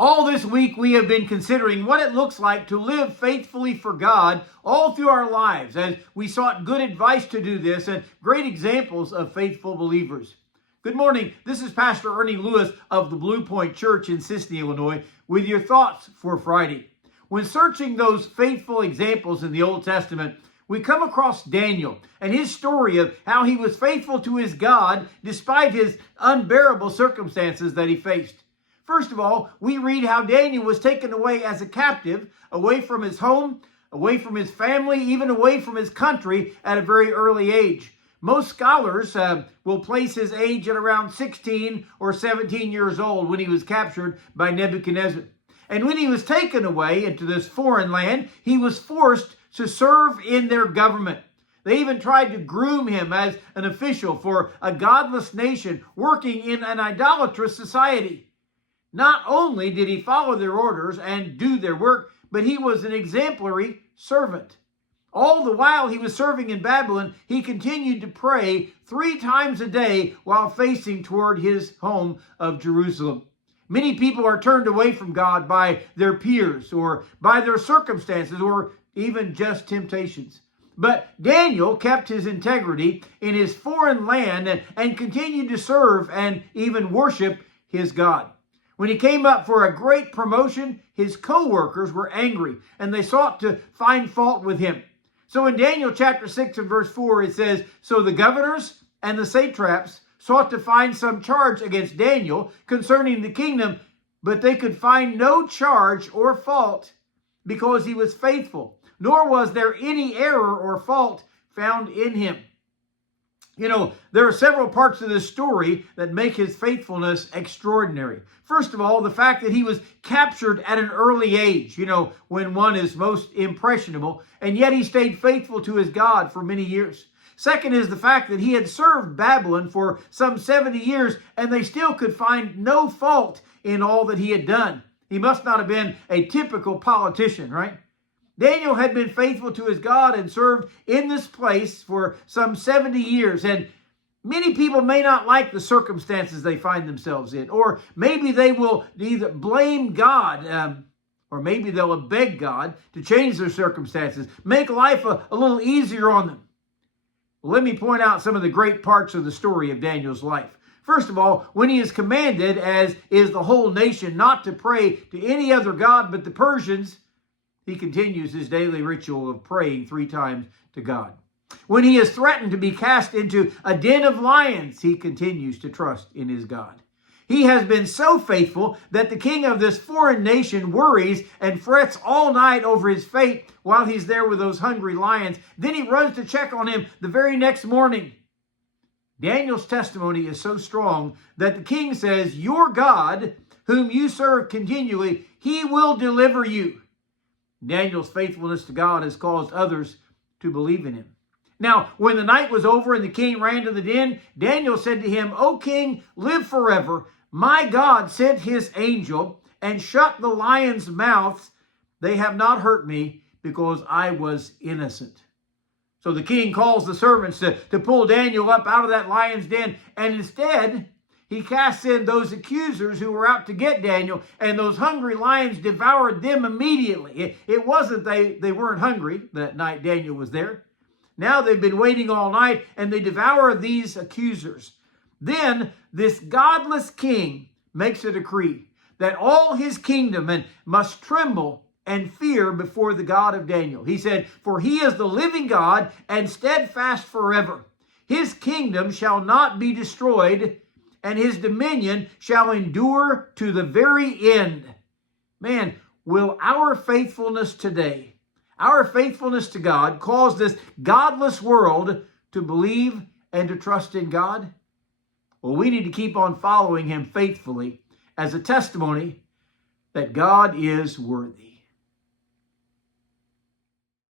All this week we have been considering what it looks like to live faithfully for God all through our lives, as we sought good advice to do this and great examples of faithful believers. Good morning. This is Pastor Ernie Lewis of the Blue Point Church in Sisney, Illinois, with your thoughts for Friday. When searching those faithful examples in the Old Testament, we come across Daniel and his story of how he was faithful to his God despite his unbearable circumstances that he faced. First of all, we read how Daniel was taken away as a captive, away from his home, away from his family, even away from his country at a very early age. Most scholars will place his age at around 16 or 17 years old when he was captured by Nebuchadnezzar. And when he was taken away into this foreign land, he was forced to serve in their government. They even tried to groom him as an official for a godless nation working in an idolatrous society. Not only did he follow their orders and do their work, but he was an exemplary servant. All the while he was serving in Babylon, he continued to pray 3 times a day while facing toward his home of Jerusalem. Many people are turned away from God by their peers or by their circumstances or even just temptations. But Daniel kept his integrity in his foreign land and continued to serve and even worship his God. When he came up for a great promotion, his co-workers were angry and they sought to find fault with him. So in Daniel chapter 6 and verse 4, it says, "So the governors and the satraps sought to find some charge against Daniel concerning the kingdom, but they could find no charge or fault because he was faithful, nor was there any error or fault found in him." You know, there are several parts of this story that make his faithfulness extraordinary. First of all, the fact that he was captured at an early age, when one is most impressionable, and yet he stayed faithful to his God for many years. Second is the fact that he had served Babylon for some 70 years, and they still could find no fault in all that he had done. He must not have been a typical politician, right? Daniel had been faithful to his God and served in this place for some 70 years. And many people may not like the circumstances they find themselves in. Or maybe they will either blame God, or maybe they'll beg God to change their circumstances, make life a little easier on them. Well, let me point out some of the great parts of the story of Daniel's life. First of all, when he is commanded, as is the whole nation, not to pray to any other god but the Persians, he continues his daily ritual of praying 3 times to God. When he is threatened to be cast into a den of lions, he continues to trust in his God. He has been so faithful that the king of this foreign nation worries and frets all night over his fate while he's there with those hungry lions. Then he runs to check on him the very next morning. Daniel's testimony is so strong that the king says, "Your God, whom you serve continually, he will deliver you." Daniel's faithfulness to God has caused others to believe in him. Now, when the night was over and the king ran to the den, Daniel said to him, "O king, live forever. My God sent his angel and shut the lions' mouths. They have not hurt me because I was innocent." So the king calls the servants to pull Daniel up out of that lion's den, and instead he casts in those accusers who were out to get Daniel, and those hungry lions devoured them immediately. It wasn't they weren't hungry that night Daniel was there. Now they've been waiting all night, and they devour these accusers. Then this godless king makes a decree that all his kingdom must tremble and fear before the God of Daniel. He said, "For he is the living God and steadfast forever. His kingdom shall not be destroyed, and his dominion shall endure to the very end." Man, will our faithfulness today, our faithfulness to God, cause this godless world to believe and to trust in God? Well, we need to keep on following him faithfully as a testimony that God is worthy.